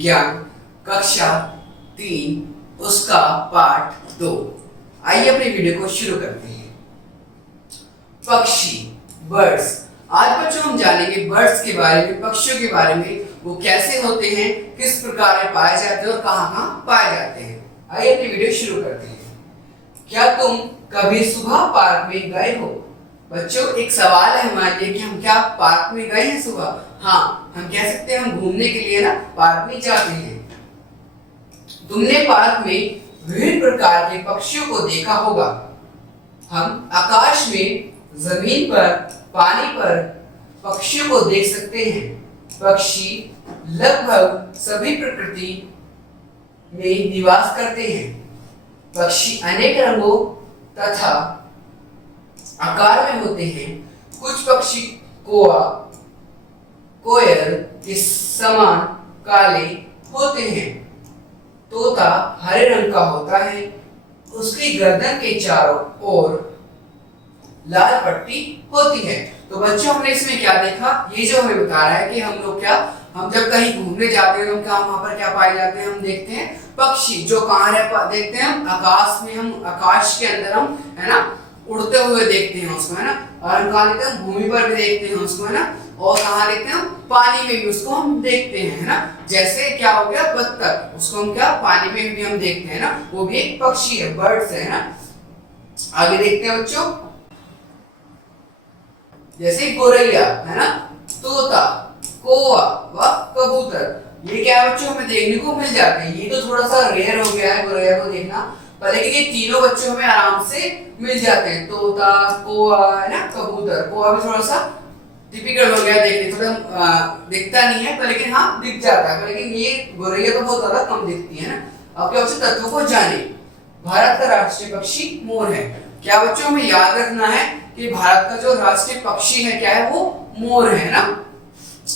विज्ञान कक्षा 3 उसका पाठ 2। आइए अपनी वीडियो को शुरू करते हैं। पक्षी, बर्ड्स। आज बच्चों हम जानेंगे बर्ड्स के बारे में, पक्षियों के बारे में, वो कैसे होते हैं, किस प्रकार में पाए जाते हैं और कहाँ पाए जाते हैं। आइए अपनी वीडियो शुरू करते हैं। क्या तुम कभी सुबह पार्क में गए हो? बच्चों एक सवाल है हमारे लिए कि हम क्या पार्क में गए हैं सुबह? हाँ, हम कह सकते हैं हम घूमने के लिए ना पार्क में जाते हैं। तुमने पार्क में विभिन्न प्रकार के पक्षियों को देखा होगा। हम आकाश में, जमीन पर, पानी पर पक्षियों को देख सकते हैं। पक्षी लगभग सभी प्रकृति में निवास करते हैं। पक्षी अनेक रंगों तथा आकार में होते हैं। कुछ पक्षी कोयल के समान काले होते हैं। तोता हरे रंग का होता है। उसकी गर्दन के चारों ओर लाल पट्टी होती है। तो बच्चों हमने इसमें क्या देखा? ये जो हमें बता रहा है कि हम जब कहीं घूमने जाते हैं तो वहां पर क्या पाए जाते हैं? हम देखते हैं पक्षी जो कहाँ देखते हैं हम आकाश में, हम आकाश के अंदर हम है ना उड़ते हुए देखते हैं उसको, है ना। और हम कहाँ देखते हैं? भूमि पर भी देखते हैं उसको, है ना। और कहाँ देखते हैं? पानी में भी उसको हम देखते हैं, है ना। जैसे क्या हो गया? बत्तख, उसको हम क्या पानी में भी हम देखते हैं ना, वो भी एक पक्षी है, बर्ड्स है ना। आगे देखते हैं बच्चों, जैसे गोरैया है ना, तोता, कौवा व कबूतर। ये क्या है बच्चों? हमें देखने को मिल जाते हैं। ये तो थोड़ा सा रेयर हो गया है गोरैया को देखना, पर लेकिन ये तीनों बच्चों हमें आराम से मिल जाते हैं। तोता, कौवा है ना, कबूतर। कौवा भी थोड़ा सा टिपिकल हो गया देखने, थोड़ा दिखता नहीं है, पर लेकिन हाँ दिख जाता है। पर लेकिन ये गोरैया तो बहुत ज्यादा कम दिखती है ना। अब क्या बच्चों तत्वों को जाने। भारत का राष्ट्रीय पक्षी मोर है। क्या बच्चों हमें याद रखना है कि भारत का जो राष्ट्रीय पक्षी है क्या है? वो मोर है ना।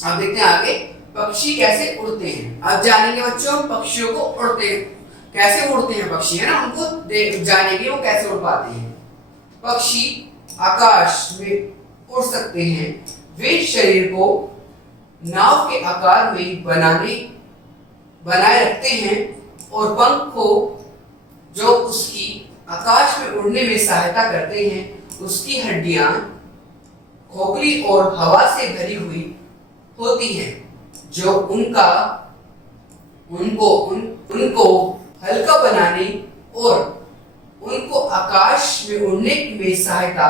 अब देखते हैं आगे पक्षी कैसे उड़ते हैं। अब जानेंगे बच्चों पक्षियों को उड़ते कैसे उड़ते हैं पक्षी, है ना। उनको जानेंगे वो कैसे उड़ पाते हैं। पक्षी आकाश में उड़ सकते हैं। वे शरीर को नाव के आकार में बनाए रखते हैं और पंख को जो उसकी आकाश में उड़ने में सहायता करते हैं। उसकी हड्डियां खोखली और हवा से भरी हुई होती हैं, जो उनको हल्का बनाने और उनको आकाश में उड़ने में सहायता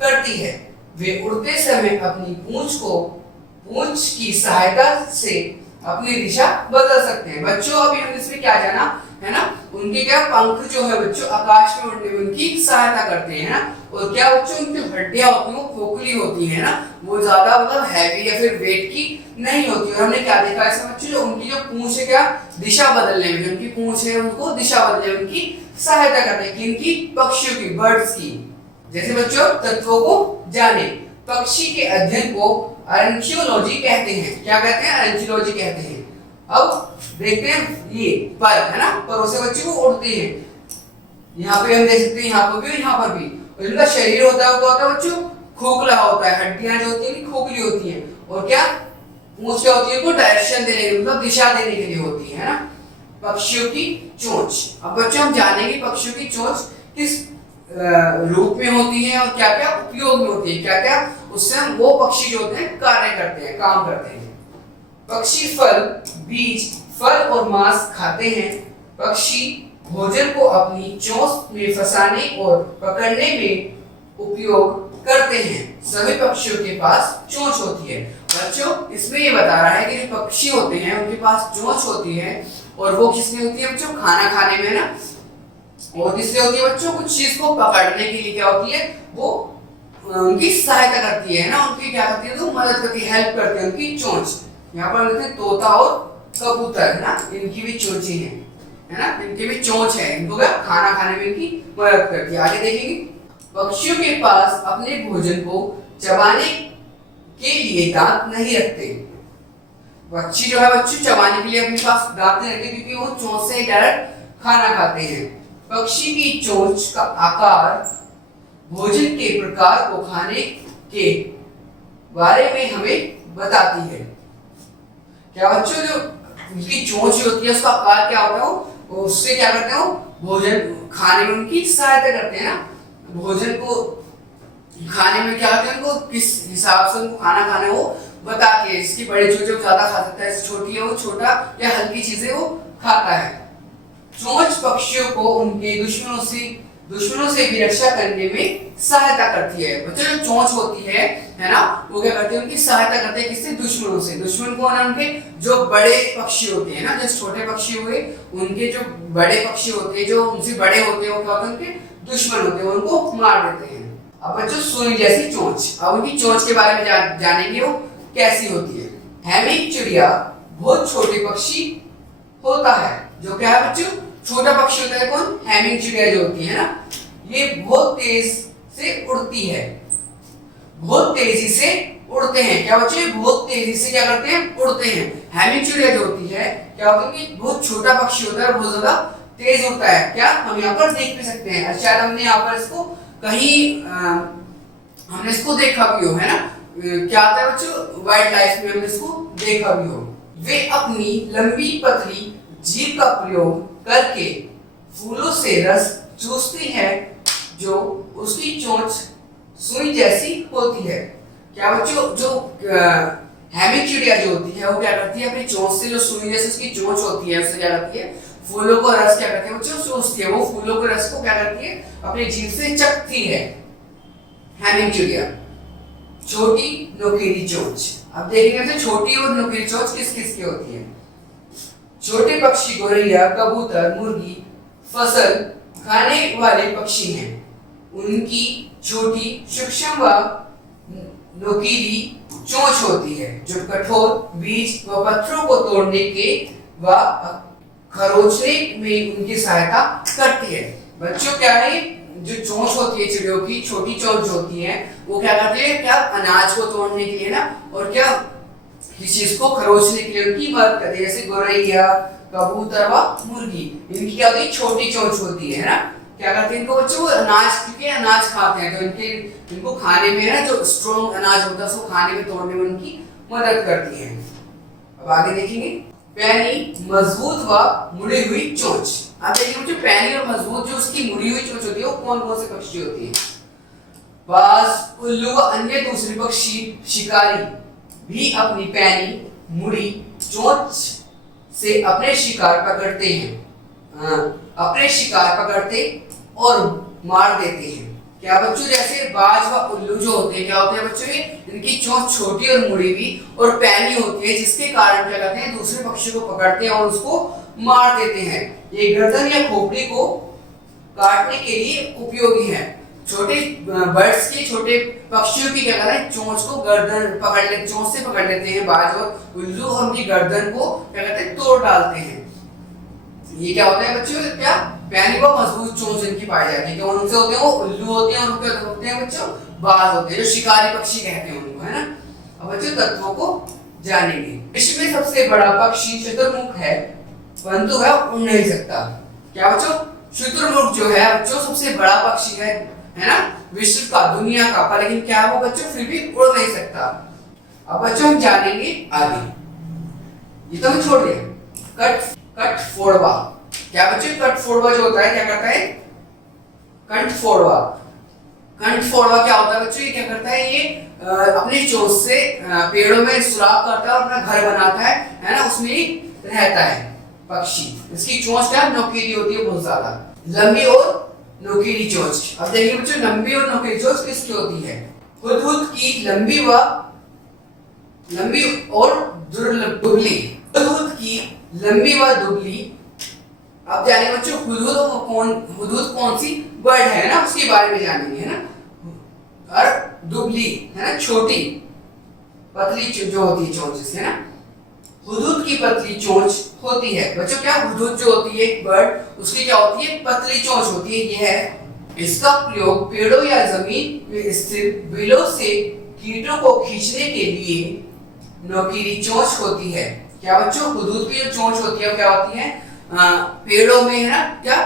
करती है। वे उड़ते समय अपनी पूंछ की सहायता से अपनी दिशा बदल सकते हैं। बच्चों अभी हम इसमें क्या जाना है ना, उनके क्या पंख जो है बच्चों आकाश में उड़ने में उनकी सहायता करते हैं ना। और क्या बच्चों उनकी हड्डियां होती हैं वो खोखली होती है ना, वो ज्यादा मतलब हैवी या फिर वेट की नहीं होती। और हमने क्या देखा इसमें बच्चों, जो उनकी जो पूंछ है क्या दिशा बदलने में, जो उनकी पूंछ है उनको दिशा बदलने में उनकी सहायता करते हैं। किनकी? पक्षियों की, बर्ड्स की। जैसे बच्चों तत्वों को जाने। पक्षी के अध्ययन को ऑर्निथोलॉजी कहते हैं। क्या कहते हैं? ऑर्निथोलॉजी कहते हैं। अब देखते हैं ये पर है ना, परों से बच्चे वो उड़ते हैं। यहाँ पे हम देख सकते हैं, यहाँ पर भी और यहाँ पर भी। और इनका शरीर होता है वो होता है बच्चों खोखला होता है। हड्डियां जो होती है खोखली होती हैं। और क्या पूंछ क्या होती है? उनको डायरेक्शन देने के लिए, मतलब दिशा देने के लिए होती है ना। पक्षियों की चोंच। अब बच्चों हम जानेंगे पक्षियों की चोंच किस रूप में होती है और क्या क्या उपयोग में होती है, क्या क्या उससे हम वो पक्षी जो होते हैं कार्य करते हैं, काम करते हैं। पक्षी फल, बीज, फल और मांस खाते हैं। पक्षी भोजन को अपनी चोंच में फंसाने और पकड़ने में उपयोग करते हैं। सभी पक्षियों के पास चोंच होती है। बच्चों इसमें ये बता रहा है कि जो पक्षी होते हैं उनके पास चोंच होती है। और वो किसमें होती है बच्चों? खाना खाने में ना। और किससे होती है बच्चों? कुछ चीज को पकड़ने के लिए क्या होती है? वो उनकी सहायता करती है ना, उनकी क्या करती है? तो मदद करती है, हेल्प करती है उनकी चोंच। यहाँ पर देखते हैं तोता और कबूतर है ना, इनकी भी चोंचें हैं, है ना, इनकी भी चोंच है। इनको क्या खाना खाने में इनकी मदद करती है। आगे देखेंगे पक्षियों के पास अपने भोजन को चबाने के लिए दांत नहीं रखते। पक्षी जो है बच्चों चबाने के लिए अपने पास दांत नहीं रखते क्योंकि वो चोंच से डायरेक्ट खाना खाते हैं। पक्षी की चोंच का आकार भोजन के प्रकार को खाने के बारे में हमें बताती है। क्या बच्चों जो उनकी चोंच जो होती है उसका आकार क्या होता है, वो उससे क्या करते हैं, वो भोजन खाने में उनकी सहायता करते हैं ना। भोजन को खाने में क्या करते हैं, उनको किस हिसाब से उनको खाना खाना है वो बता के, इसकी बड़ी चोंच वो ज्यादा खा सकता है, छोटी है वो छोटा या हल्की चीजें वो खाता है। चोंच पक्षियों को उनके दुश्मनों से भी रक्षा करने में सहायता करती है। बच्चों जो चोंच होती है ना, वो क्या करते हैं, उनकी सहायता करते हैं किससे, दुश्मनों से। दुश्मन कौन है, उनके जो बड़े पक्षी होते हैं ना, जो छोटे पक्षी हुए, उनके जो बड़े पक्षी होते हैं, जो उनसे बड़े होते हैं, वो क्या होते हैं, उनके दुश्मन होते हैं, उनको मार देते हैं। अब बच्चों सुई जैसी चोंच, अब उनकी चोंच के बारे में जानेंगे वो कैसी होती है। हैमिंग चिड़िया बहुत छोटे पक्षी होता है, जो क्या है बच्चों, छोटा पक्षी होता है। कौन, हैमिंग चिड़िया जो होती है ना, ये बहुत तेज से उड़ती है, बहुत तेजी से उड़ते हैं। क्या बच्चे, बहुत तेजी से क्या करते हैं, उड़ते हैं। हैमिंग चिड़िया जो होती है क्या होता है कि बहुत छोटा पक्षी होता है, बहुत ज्यादा तेज उड़ता है। क्या हम यहाँ पर देख भी सकते हैं, शायद हमने यहाँ पर इसको कहीं हमने इसको देखा भी हो, है ना। क्या आता है बच्चों, वाइल्ड लाइफ में हमने इसको देखा भी हो। वे अपनी लंबी पतली जीभ का प्रयोग करके फूलों से रस चूसती है, जो उसकी चोंच सुई जैसी होती है। क्या बच्चों, जो हैमिंग चिड़िया जो होती है वो क्या करती है, अपनी चोंच से, जो सुई जैसी उसकी चोंच होती है, उससे क्या करती है, फूलों को रस क्या करती है बच्चों, चूसती है। वो फूलों के रस को क्या करती है, अपनी जीभ से चखती है हैमिंग चिड़िया। छोटी नुकीली चोंच, अब देखेंगे तो छोटी और नुकीली चोंच किस किस की होती है। छोटे पक्षी गौरैया, कबूतर, मुर्गी फसल खाने वाले पक्षी हैं। उनकी छोटी सूक्ष्म व नुकीली चोंच होती है, जो कठोर बीज व पत्थरों को तोड़ने के व खरोचने में उनकी सहायता करती है। बच्चों क्या है, जो चोंच होती है चिड़ियों की, छोटी चोंच होती है, वो क्या करती है, क्या अनाज को तोड़ने के लिए ना, और क्या किसी चीज को खरोचने के लिए उनकी मदद करती है। जैसे गौरैया, कबूतर व मुर्गी, इनकी क्या होती है, छोटी चोंच होती है ना। क्या करते हैं इनको बच्चों, अनाज, क्योंकि अनाज खाते हैं तो इनको खाने में ना, जो स्ट्रॉन्ग अनाज होता है उसको खाने में तोड़ने में उनकी मदद करती है। अब आगे देखेंगे, पैनी मजबूत व मुड़ी हुई चोंच। आप देखिए बच्चों, पैनी और मजबूत जो उसकी मुड़ी हुई चोंच होती है, वो कौन कौन से पक्षी होती है। बाज, उल्लू व अन्य दूसरे पक्षी शिकारी भी अपनी पैनी मुड़ी चोंच से अपने शिकार पकड़ते हैं, अपने शिकार पकड़ते और मार देते हैं। क्या बच्चों, जैसे बाज व उल्लू जो होते हैं, क्या होते हैं बच्चों, इनकी चोंच छोटी और मुड़ी हुई और पैनी होती है, जिसके कारण क्या करते हैं, दूसरे पक्षी को पकड़ते हैं और उसको मार देते हैं। ये गर्दन या खोपड़ी को काटने के लिए उपयोगी है। छोटे बर्ड्स के, छोटे पक्षियों की क्या करते हैं, चोंच को गर्दन पकड़ ले, चोंच से पकड़ लेते हैं बाज और उल्लू, और उनकी गर्दन को क्या करते हैं, तोड़ डालते हैं। ये क्या होता है बच्चों, क्या पैनी व मजबूत चोंच इनकी पाई जाती है। कौन से होते हैं, वो उल्लू होते हैं, और उनके होते हैं बच्चों बाज होते हैं, जो शिकारी पक्षी कहते हैं उनको, है ना। अब बच्चों तत्वों को जानेंगे। विश्व में सबसे बड़ा पक्षी शुतुरमुर्ग है, परंतु वह उड़ नहीं सकता। क्या बच्चों, शुतुरमुर्ग जो है बच्चों सबसे बड़ा पक्षी है ना, विश्व का, दुनिया का, पर लेकिन क्या है वो बच्चों फिर भी उड़ नहीं सकता। अब बच्चों हम जानेंगे आगे, ये तो हम छोड़ दिया। कठफोड़वा, क्या बच्चों, कठफोड़वा जो होता है क्या करता है, कंठफोड़वा। कंठफोड़वा क्या होता है बच्चों, ये क्या करता है, ये अपनी चोंच से पेड़ों में सुराख करता है और अपना घर बनाता है ना, उसमें ही रहता है पक्षी। इसकी चोंच क्या नुकीली होती है, बहुत ज्यादा लंबी और नुकीली चोंच। अब देखिए बच्चों, लंबी और नुकीली चोंच किसकी होती है। हुदहुद की लंबी और दुबली, हुदहुद की लंबी व दुबली। अब जानेंगे बच्चों, हुदहुद कौन सी बर्ड है ना, उसके बारे में जानेंगे, है ना। और दुबली है ना, छोटी पतली जो होती है चोंच, है ना। हुदहुद की पतली चोंच होती है बच्चों। क्या हुदहुद जो होती है एक बर्ड, उसकी क्या होती है, पतली चोंच होती है। ये है, इसका प्रयोग पेड़ों या जमीन में स्थित बिलों से कीटों को खींचने के लिए नुकीली चोंच होती है। क्या बच्चों, हुदहुद की जो चोंच होती है वो क्या होती है, पेड़ों में है ना, क्या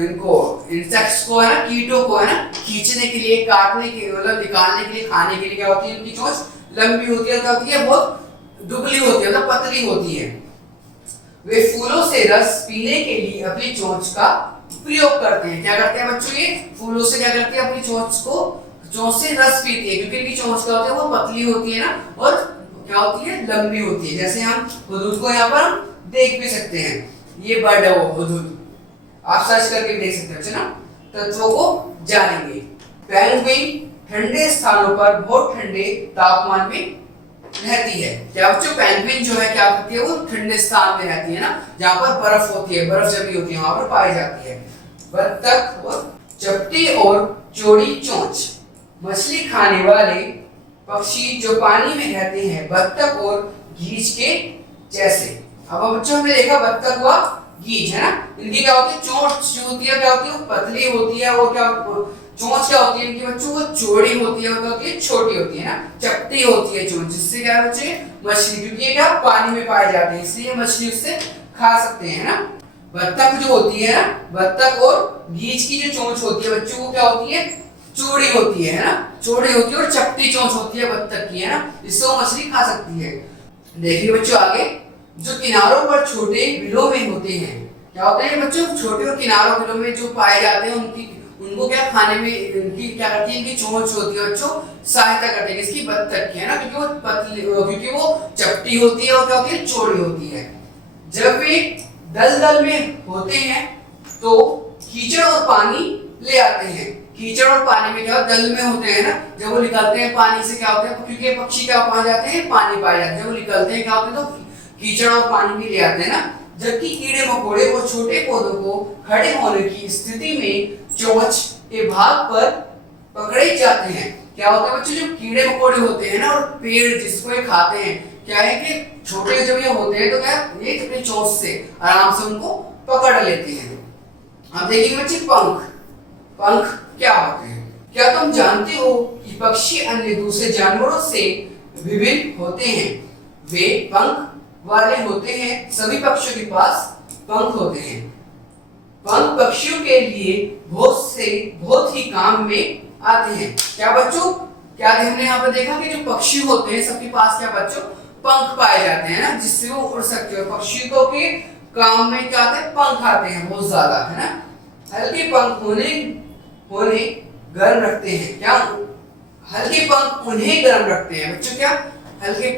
इनको इंसेक्ट्स को है ना, कीटों को है ना खींचने के लिए, काटने के, मतलब निकालने के लिए, खाने के लिए क्या होती है, इनकी चोंच लंबी होती है। क्या होती है, बहुत दुबली होती है, मतलब पतली होती है। वे फूलों से रस पीने के लिए अपनी चोंच का प्रयोग करते हैं। क्या करते हैं बच्चों, ये फूलों से क्या करते हैं, अपनी चोंच से रस पीती है, क्योंकि इनकी चोंच क्या होती है, वो पतली होती है ना, और क्या होती है, लंबी होती है। जैसे हम हुदहुद को यहाँ पर देख भी सकते हैं, ये बर्ड है वो हुदहुद, आप सर्च करके देख सकते हो ना। तत्वों को जानेंगे। पेंगुइन ठंडे स्थानों पर बहुत ठंडे तापमान में रहती है। क्या बच्चों, पेंगुइन जो है क्या करती है, वो ठंडे स्थान में रहती है ना, जहाँ पर बर्फ होती है, बर्फ जमी होती है, वहां पर पाई जाती है। बत्तख और चपटी और चौड़ी चोंच मछली खाने वाले पक्षी जो पानी में रहते हैं, बत्तख और गीज के जैसे। अब बच्चों हमने देखा बत्तख व गीज है ना, इनकी क्या होती है, चोंच जो होती है क्या होती है, वो पतली होती है, और क्या चोंच क्या होती है इनकी बच्चों, वो चौड़ी होती है, क्या होती है, छोटी होती है ना, चपटी होती है चोंच, जिससे क्या बच्चे, मछली, क्योंकि ये क्या पानी में पाए जाते हैं, इसलिए मछली उससे खा सकते हैं ना। बत्तख जो होती है ना, बत्तख और गीज की जो चोंच होती है बच्चों, वो क्या होती है, चौड़ी होती है ना, चौड़ी होती है और चपटी चोंच होती है बत्तख की, है ना, इससे वो मछली खा सकती है। देखिए बच्चों आगे, जो किनारों पर छोटे बिलों में होते हैं, क्या होते हैं बच्चों, छोटे और किनारों बिलों में जो पाए जाते हैं, उनको क्या खाने में, इनकी क्या करती है, इनकी चोंच होती है बच्चों, सहायता करती है इसकी, बत्तख की, है ना, क्योंकि वो पतली, क्योंकि वो चपटी होती है और क्या होती है, चौड़ी होती है। जब वे दलदल में होते हैं तो कीचड़ और पानी ले आते हैं। कीचड़ और पानी में क्या दल में होते हैं ना, जब वो निकलते हैं पानी से क्या होता है, क्योंकि पक्षी क्या पा जाते हैं, पानी पाए जाते हैं, जब वो निकलते हैं क्या होते हैं, तो कीचड़ और पानी भी ले आते हैं ना। जबकि कीड़े मकोड़े और छोटे पौधों को खड़े होने की स्थिति में चोंच के भाग पर पकड़े जाते हैं। क्या होता है बच्चों, जो कीड़े मकोड़े होते हैं ना, और पेड़ जिसको ये खाते हैं, क्या है कि छोटे जब ये होते हैं तो क्या ये अपनी चोंच से आराम से उनको पकड़ लेते हैं। अब देखिए बच्चे, पंख क्या होते हैं। क्या तुम जानते हो कि पक्षी अन्य दूसरे जानवरों से विभिन्न होते हैं, वे पंख वाले होते हैं। सभी पक्षियों के पास पंख होते हैं। पंख पक्षियों के लिए बहुत ही काम में आते हैं। क्या बच्चों, क्या हमने यहाँ पर देखा कि जो पक्षी होते हैं सबके पास क्या बच्चों, पंख पाए जाते हैं ना, जिससे वो उड़ सकते हो। पक्षियों के काम में क्या आते हैं, पंख आते हैं बहुत ज्यादा, है ना। हल्के पंख होने गर्म रखते हैं। क्या हल्के पंख उन्हें गर्म रखते हैं बच्चों, क्या हल्के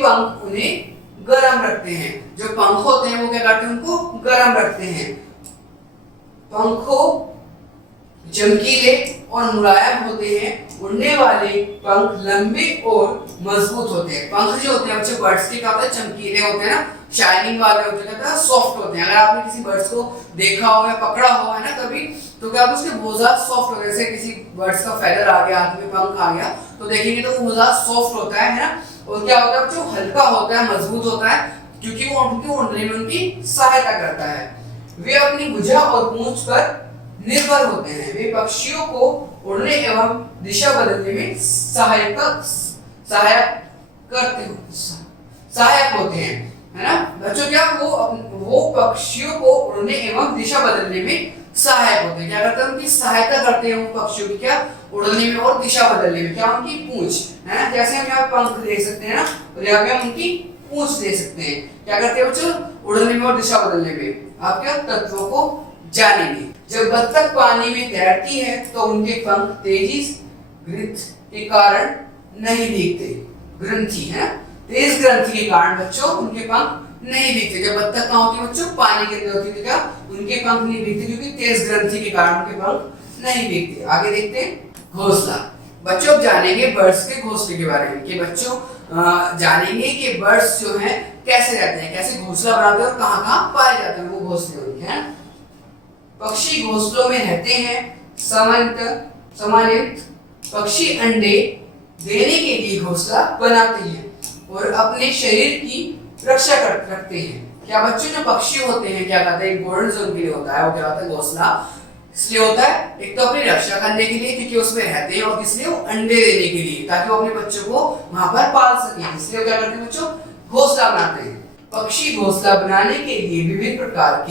पंख उन्हें गर्म रखते हैं। जो पंख होते हैं वो क्या करते हैं, उनको गर्म रखते हैं। पंखों चमकीले और मुलायम होते हैं। उड़ने वाले पंख लंबे और मजबूत होते हैं। पंख जो होते हैं बच्चों बर्ड्स के क्या होते हैं, चमकीले होते हैं ना, शाइनिंग वाले होते हैं, सॉफ्ट होते हैं। अगर आपने किसी बर्ड्स को देखा हो या पकड़ा हो है ना कभी, तो क्या उसके बहुत ज्यादा सॉफ्ट होते हैं। जैसे किसी बर्ड्स का फेदर आ गया, हाथ में पंख आ गया, तो देखेंगे तो वो बहुत ज्यादा सॉफ्ट होता है ना। और क्या होता है बच्चों, हल्का होता है, मजबूत होता है, क्योंकि वो उनके उड़ने में उनकी सहायता करता है। वे अपनी भुजा और पूंछ पर निर्भर होते हैं। वे पक्षियों को उड़ने एवं दिशा बदलने में सहायक होते हैं, है ना बच्चों। क्या वो पक्षियों को उड़ने एवं दिशा बदलने में सहायक होते हैं। क्या करते हैं, उनकी सहायता करते हैं वो पक्षियों की, क्या उड़ने में और दिशा बदलने में। क्या उनकी पूंछ, है ना, जैसे हम यहाँ पंख देख सकते हैं ना, और यहाँ पे हम उनकी पूंछ देख सकते हैं। क्या करते हैं बच्चों, उड़ने में और दिशा बदलने में। आप क्या तत्वों को जानेंगे। जब बत्तख पानी में तैरती है तो उनके पंख तेजी ग्रंथि के कारण नहीं भीगते। ग्रंथि है ना, तेज ग्रंथि के कारण बच्चों उनके पंख नहीं भीगते। जब बत्तख कहाँ होती है बच्चों, पानी के अंदर होती है, तो क्या उनके पंख नहीं भीगते, क्योंकि तेज ग्रंथि के कारण उनके पंख नहीं भीगते। आगे देखते हैं घोंसला। बच्चों अब जानेंगे बर्ड्स के घोंसले के बारे में, कि बच्चों जानेंगे कि बर्ड्स जो हैं कैसे रहते हैं, कैसे घोंसला बनाते हैं और कहाँ-कहाँ पाए जाते हैं वो घोंसले उनके, हैं। पक्षी घोंसलों में रहते हैं। सामान्यतः पक्षी अंडे देने के लिए घोंसला बनाते हैं और अपने शरीर की रक्षा रखते हैं। क्या बच्चों, जो पक्षी होते हैं क्या कहते हैं, गोल्डन जोन के लिए होता है, वो क्या होता है, घोंसला इसलिए होता है, एक तो अपनी रक्षा करने के लिए क्योंकि उसमें रहते हैं, और इसलिए वो अंडे देने के लिए, ताकि वो अपने बच्चों को वहां पर पाल सके। इसलिए वो क्या करते हैं बच्चों, घोंसला बनाते हैं। पक्षी घोंसला बनाने के लिए विभिन्न प्रकार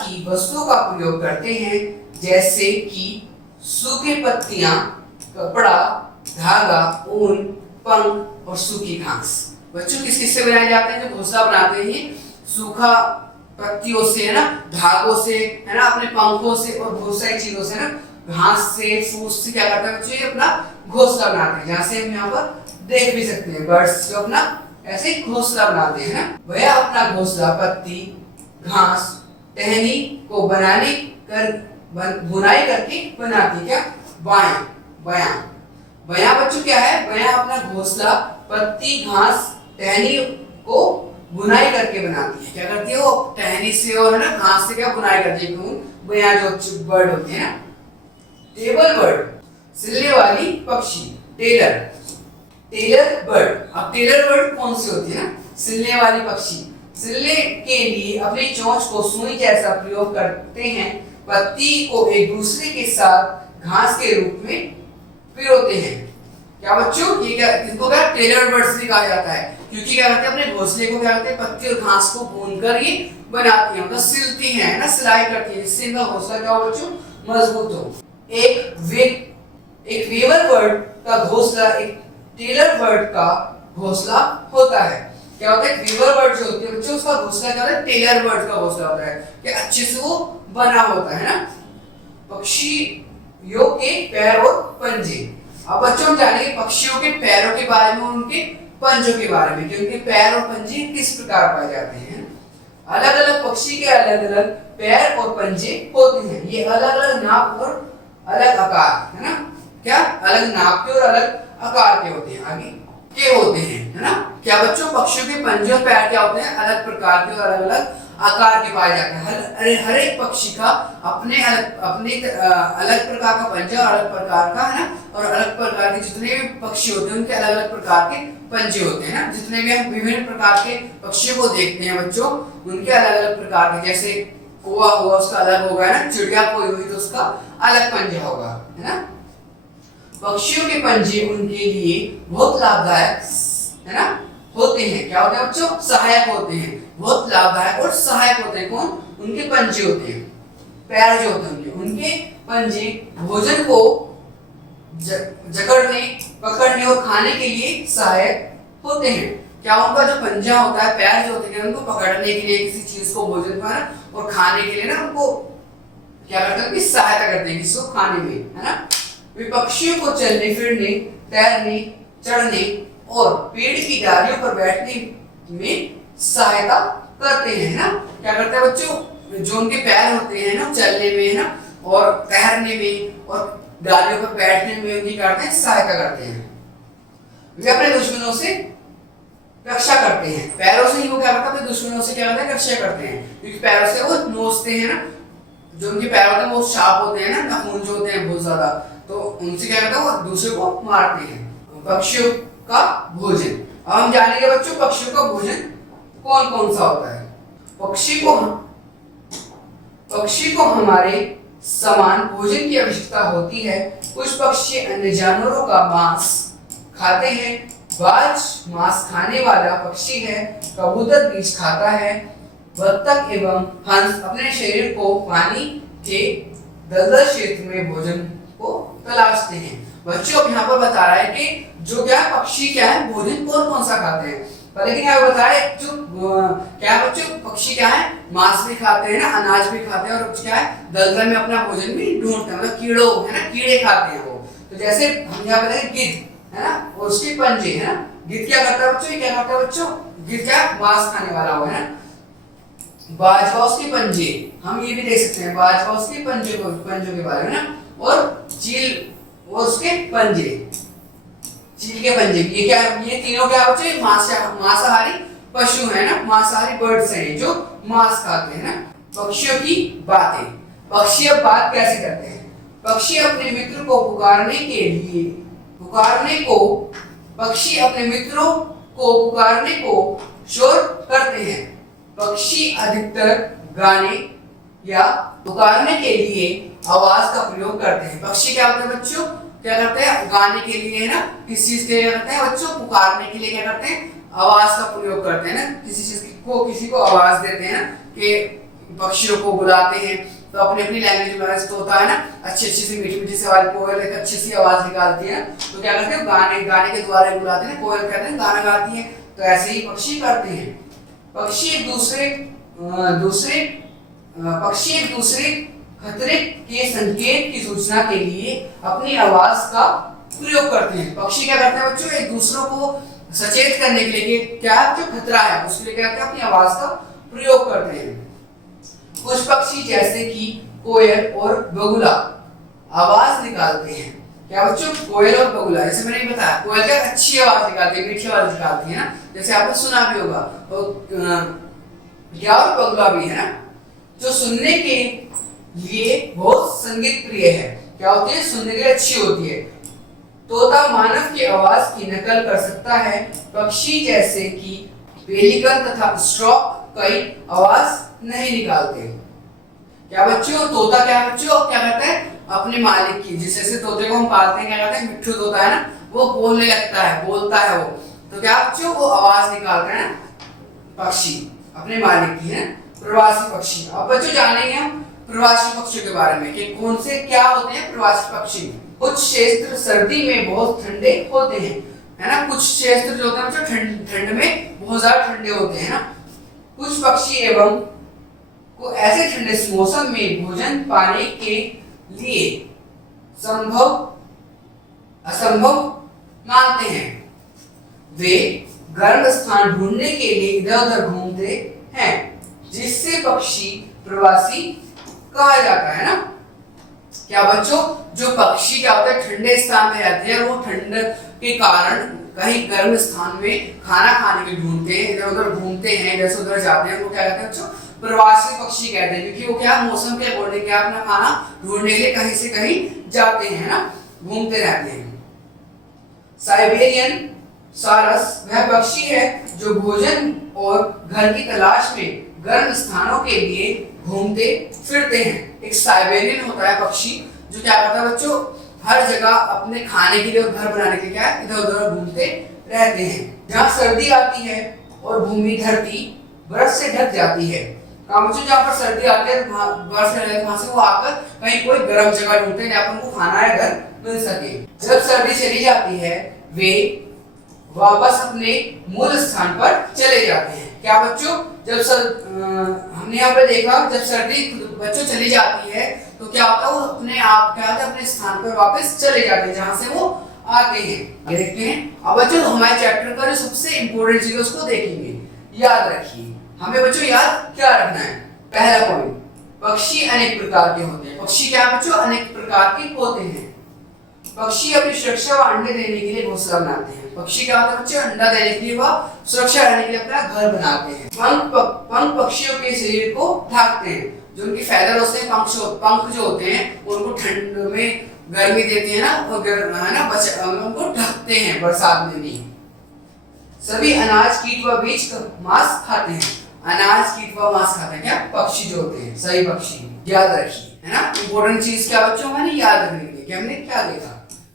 की वस्तुओं का प्रयोग करते हैं, जैसे कि सूखी पत्तियां, कपड़ा, धागा, ऊन, पंख और सूखी घास। बच्चों किस किस से बनाए जाते हैं? जो घोंसला बनाते हैं सूखा पत्तियों से, है ना, धागों से, है ना, अपने पंखों से और बहुत सारी चीजों से, ना, घास से, फूस से क्या करता है बच्चों? ये अपना घोंसला बनाते हैं। जहाँ से हम यहाँ पर देख भी सकते हैं बर्ड्स जो अपना ऐसे घोंसला बनाते हैं ना। वह अपना घोंसला पत्ती, घास, टहनी को बुनाई करके बनाती। क्या? बयां। बयां बच्चों क्या है? बयां अपना घोंसला पत्ती, घास, टहनी को बुनाई करके बनाती है। क्या करती है? वो टहनी से और, है ना, घास से क्या बुनाई करती है। बयां जो बर्ड होते हैं ना। टेबल बर्ड, सिलने वाली पक्षी, टेलर बर्ड। अब टेलर बर्ड कौन सी होती है? ना, सिलने वाली पक्षी। सिलने के लिए अपनी चोंच को सुई जैसा प्रयोग करते हैं। पत्ती को एक दूसरे के साथ घास के रूप में पिरोते हैं। क्या बच्चों? ये क्या, इसको क्या टेलर बर्ड्स भी कहा जाता है, क्योंकि क्या करते हैं अपने घोंसले को क्या करते हैं? पत्ती और घास को भूनकर ये बनाती हैं, मतलब सिलती हैं, ना, सिलाई करती है, जिससे इनका घोंसला क्या हो बच्चों? मजबूत हो। एक वेवर बर्ड का घोंसला एक टेलर बर्ड का घोंसला होता है। क्या होता है? वेवर बर्ड जो होती है बच्चों, उसका घोंसला क्या होता है? टेलर बर्ड का घोंसला होता है, कि अच्छे से वो बना होता है, ना। पक्षियों के पैर और पंजे। अब बच्चों हम जानेंगे पक्षियों के पैरों के बारे में और उनके पंजों के बारे में, कि उनके पैर और पंजे किस प्रकार पाए जाते हैं। अलग अलग पक्षी के अलग अलग पैर और पंजे होते हैं। ये अलग अलग नाप और अलग आकार, है ना, क्या अलग नाप के और अलग आकार के होते हैं, आगे के होते हैं, है ना। क्या बच्चों? पक्षियों के पंजे और पैर क्या होते हैं? अलग प्रकार के और अलग अलग आकार के पाए जाते हैं। हर एक पक्षी का अपने अलग प्रकार का पंजा, अलग प्रकार का, है ना, और अलग प्रकार के जितने भी पक्षी होते हैं उनके अलग अलग प्रकार के पंजे होते हैं, ना। जितने भी हम विभिन्न प्रकार के पक्षियों को देखते हैं बच्चों, उनके अलग अलग प्रकार के, जैसे कौवा हुआ उसका अलग होगा, ना, चिड़िया कोई हुई तो उसका अलग पंजा होगा, है ना। पक्षियों के पंजे उनके लिए बहुत लाभदायक, है ना, होते हैं। क्या होते हैं बच्चों? सहायक होते हैं, बहुत लाभदायक और सहायक होते हैं। कौन? उनके पंजे होते हैं, पैर जो होते हैं उनके पंजे भोजन को जकड़ने, पकड़ने और खाने के लिए सहायक होते हैं। क्या उनका जो पंजा होता है, पैर जो होते हैं, उनको पकड़ने के लिए किसी चीज को, भोजन को, और खाने के लिए, ना, उनको क्या करते हैं? सहायता करते हैं किसको? खाने में, है ना। वे पक्षियों को चलने फिरने, तैरने, चढ़ने और पेड़ की डालियों पर बैठने में सहायता करते हैं, ना। क्या करते हैं बच्चों? जो उनके पैर होते हैं, ना, चलने में, है ना, और तैरने में और डालियों पर बैठने में उनकी करते हैं, सहायता करते हैं। वे अपने दुश्मनों से रक्षा करते हैं। पैरों से ही वो क्या करते हैं? अपने दुश्मनों से क्या करते हैं? रक्षा करते हैं, क्योंकि पैरों से वो नोचते हैं, ना। जो उनके पैर होते हैं वो शार्प होते हैं, ना, नाखून जो होते हैं बहुत ज्यादा, तो उनसे क्या करते हैं? वो दूसरे को मारते हैं। पक्षियों का भोजन। अब हम जानेंगे बच्चों पक्षियों का भोजन कौन कौन सा होता है। पक्षी को हमारे समान भोजन की आवश्यकता होती है। कुछ पक्षी अन्य जानवरों का मांस खाते हैं। बाज मांस खाने वाला पक्षी है। कबूतर बीज खाता है। बत्तख एवं हंस अपने शरीर को पानी के दलदल क्षेत्र में भोजन को तलाशते हैं। बच्चों अब यहाँ पर बता रहा है कि जो क्या पक्षी क्या है, भोजन कौन कौन सा खाते हैं। पर लेकिन यहाँ बताया जो क्या बच्चों पक्षी क्या है, मांस भी खाते हैं, ना, अनाज भी खाते हैं, और क्या है दलदल में अपना भोजन भी ढूंढते हैं, मतलब कीड़ों, है ना, कीड़े खाते हैं वो। तो जैसे हम यहाँ बताए गिद्ध, है ना, और उसके पंजे, है ना। गिद्ध क्या करता है बच्चों? क्या करता है बच्चों? गिद्ध क्या मांस खाने वाला हुआ है। बाजवा उसके पंजे, हम ये भी देख सकते हैं बाजवा उसके पंजों के बारे में, ना, और चील वो उसके पंजे, चील के पंजे। ये क्या, ये तीनों क्या बच्चे मांसाहारी पशु है, ना, मांसाहारी बर्ड्स हैं जो मांस खाते हैं, ना। पक्षियों की बातें। पक्षी अब बात कैसे करते हैं? पक्षी अपने मित्र को पुकारने को शोर करते हैं। पक्षी अधिकतर गाने या पुकारने के लिए आवाज का प्रयोग करते हैं। पक्षी क्या होते हैं बच्चों? क्या करते हैं? गाने के लिए, ना, किसी चीज के लिए करते हैं बच्चों, पुकारने के लिए क्या करते हैं? आवाज का प्रयोग करते हैं, ना, किसी चीज को, किसी को आवाज देते हैं, ना, कि पक्षियों को बुलाते हैं, तो अपनी अपनी लैंग्वेज में तो होता है ना, अच्छी अच्छी सी मीठी मीठी सी आवाज, कोयल एक अच्छी सी आवाज निकालती है, तो क्या करते हैं गाने के द्वारा बुलाते हैं, कोयल कहते हैं गाना गाती है। तो ऐसे ही पक्षी करते हैं। पक्षी एक दूसरे खतरे के संकेत की सूचना के लिए अपनी आवाज का प्रयोग करते हैं। पक्षी क्या करते हैं बच्चों, एक दूसरों को सचेत करने के लिए कि क्या जो खतरा है उसके लिए क्या करते हैं, अपनी आवाज का प्रयोग करते हैं। कुछ पक्षी जैसे कि कोयल और बगुला आवाज निकालते हैं। क्या बच्चों, कोयल और बगुला, जैसे मैंने बताया कोयल क्या अच्छी आवाज निकालती है, मीठी आवाज निकालती है ना, जैसे आपने सुना भी होगा। तो क्या और बगुला भी है ना, जो सुनने के लिए बहुत संगीत प्रिय है। क्या होती है, सुनने के लिए अच्छी होती है। तोता मानव की आवाज की नकल कर सकता है। पक्षी जैसे कि पेलिकन तथा स्ट्रॉक कई आवाज नहीं निकालते। क्या बच्चों, तोता क्या बच्चों क्या करता है, अपने मालिक की, जैसे तोते को हम पालते हैं, क्या कहते हैं, मिट्ठू तोता है ना, वो बोलने लगता है, बोलता है वो, तो क्या बच्चों वो आवाज निकालते हैं पक्षी अपने मालिक की है। प्रवासी पक्षी, अब बच्चों जानेंगे हम प्रवासी पक्षियों के बारे में कि कौन से क्या होते हैं प्रवासी पक्षी। कुछ क्षेत्र सर्दी में बहुत ठंडे होते हैं, है ना, कुछ क्षेत्र जो होते हैं बच्चों ठंड में बहुत ज्यादा ठंडे होते हैं ना। कुछ पक्षी एवं को ऐसे ठंडे मौसम में भोजन पाने के लिए असंभव मानते हैं। वे गर्म स्थान ढूंढने के लिए इधर उधर घूमते हैं, जिससे पक्षी प्रवासी कहा जाता है ना। क्या बच्चों, जो पक्षी क्या होता है ठंडे स्थान में रहते हैं, वो ठंड के कारण कहीं गर्म स्थान में खाना खाने के ढूंढते हैं, इधर उधर घूमते हैं, इधर से उधर जाते हैं, वो क्या कहते हैं बच्चों, प्रवासी पक्षी कहते हैं, क्योंकि वो क्या मौसम के अकॉर्डिंग क्या अपना खाना ढूंढने के लिए कहीं से कहीं जाते हैं ना, घूमते रहते हैं। साइबेरियन सारस वह पक्षी है जो भोजन और घर की तलाश में गर्म स्थानों के लिए घूमते फिरते हैं। एक साइबेरियन होता है पक्षी जो क्या करता है बच्चों, हर जगह अपने खाने के लिए और घर बनाने के लिए क्या इधर उधर घूमते रहते हैं। जहाँ सर्दी आती है और भूमि धरती बर्फ से ढक जाती है, बच्चों जहाँ पर सर्दी आती है बर्फ से वहां से वो आकर कहीं कोई गर्म जगह ढूंढते हैं जहाँ पर उनको खाना या घर मिल सके। जब सर्दी चली जाती है वे वापस अपने मूल स्थान पर चले जाते हैं। क्या बच्चों, जब हमने यहाँ पे देखा जब सर्दी बच्चों चली जाती है तो क्या होता है, वो अपने आप क्या होता है अपने स्थान पर वापस चले जाते हैं जहाँ से वो आते हैं। ये देखते हैं। अब बच्चों हमारे चैप्टर का जो सबसे इम्पोर्टेंट चीज है उसको देखेंगे, याद रखिए। हमें बच्चों याद क्या रखना है, पहला पॉइंट, पक्षी अनेक प्रकार के होते हैं। पक्षी क्या बच्चों, अनेक प्रकार के होते हैं। पक्षी अपनी सुरक्षा व अंडे देने के लिए घोंसला बनाते हैं। पक्षी क्या होता है बच्चों, अंडा देने के लिए वह सुरक्षा रहने के लिए अपना घर बनाते हैं। पंख पक्षियों के शरीर को ढकते हैं, जो उनकी फैदर होते हैं, पंख जो होते हैं उनको ठंड में गर्मी देते हैं ना, और है ना उनको ढकते हैं बरसात में भी। सभी अनाज कीट व बीज का मांस खाते हैं। अनाज कीट व मांस खाते हैं क्या पक्षी जो होते हैं, सही पक्षी, याद रखिए, है ना। इंपॉर्टेंट चीज क्या बच्चों हमें याद रखने के लिए कि हमने क्या देखा।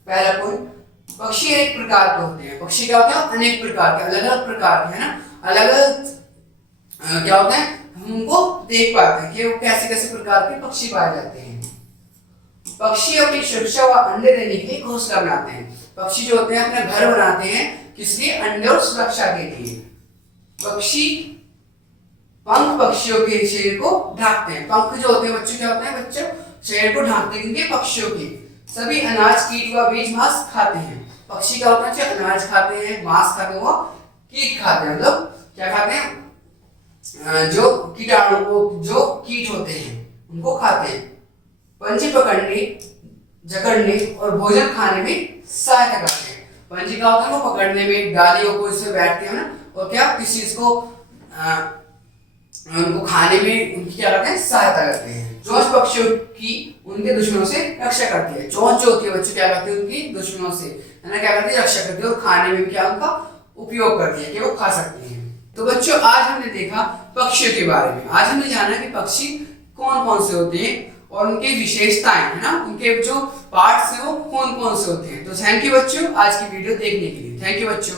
पहला पॉइंट, पक्षी अनेक प्रकार के होते हैं। पक्षी क्या होते हैं, अनेक प्रकार के, अलग अलग प्रकार के, है ना, अलग अलग क्या होते हैं, हम उनको देख पाते हैं कि वो कैसे कैसे प्रकार के पक्षी पाए जाते हैं। पक्षी अपनी सुरक्षा व अंडे देने के लिए घोंसला बनाते हैं। पक्षी जो होते हैं अपना घर बनाते हैं, किस लिए, अंडे और सुरक्षा के लिए। पक्षी पंख पक्षियों के शरीर को ढकते हैं। पंख जो होते हैं बच्चों क्या होते हैं, बच्चों शरीर को ढकते हैं पक्षियों के। सभी अनाज कीट व बीज मांस खाते हैं। पक्षी क्या होता है, अनाज खाते हैं, मांस खाते हैं, वो कीट खाते हैं, मतलब क्या खाते हैं, जो कीटाणु को जो कीट होते हैं उनको खाते हैं। पंछी पकड़ने, जकड़ने और भोजन खाने में सहायता करते हैं। पंछी क्या होता है, वो पकड़ने में डालियों को इसमें बैठते हैं ना, और क्या किसी चीज को उनको खाने में उनकी क्या करते हैं, सहायता करते हैं। चोंच पक्षियों की उनके दुश्मनों से रक्षा करती है। चोंच जो होती है बच्चों क्या करती है, उनकी दुश्मनों से, है ना, क्या करती है, रक्षा करती है, और खाने में क्या उनका उपयोग करती है कि वो खा सकती है। तो बच्चों आज हमने देखा पक्षियों के बारे में। आज हमने जाना कि पक्षी कौन कौन से होते हैं और उनकी विशेषताएं, है ना, उनके जो पार्ट्स हैं वो कौन कौन से होते हैं। तो थैंक यू बच्चों आज की वीडियो देखने के लिए। थैंक यू बच्चों।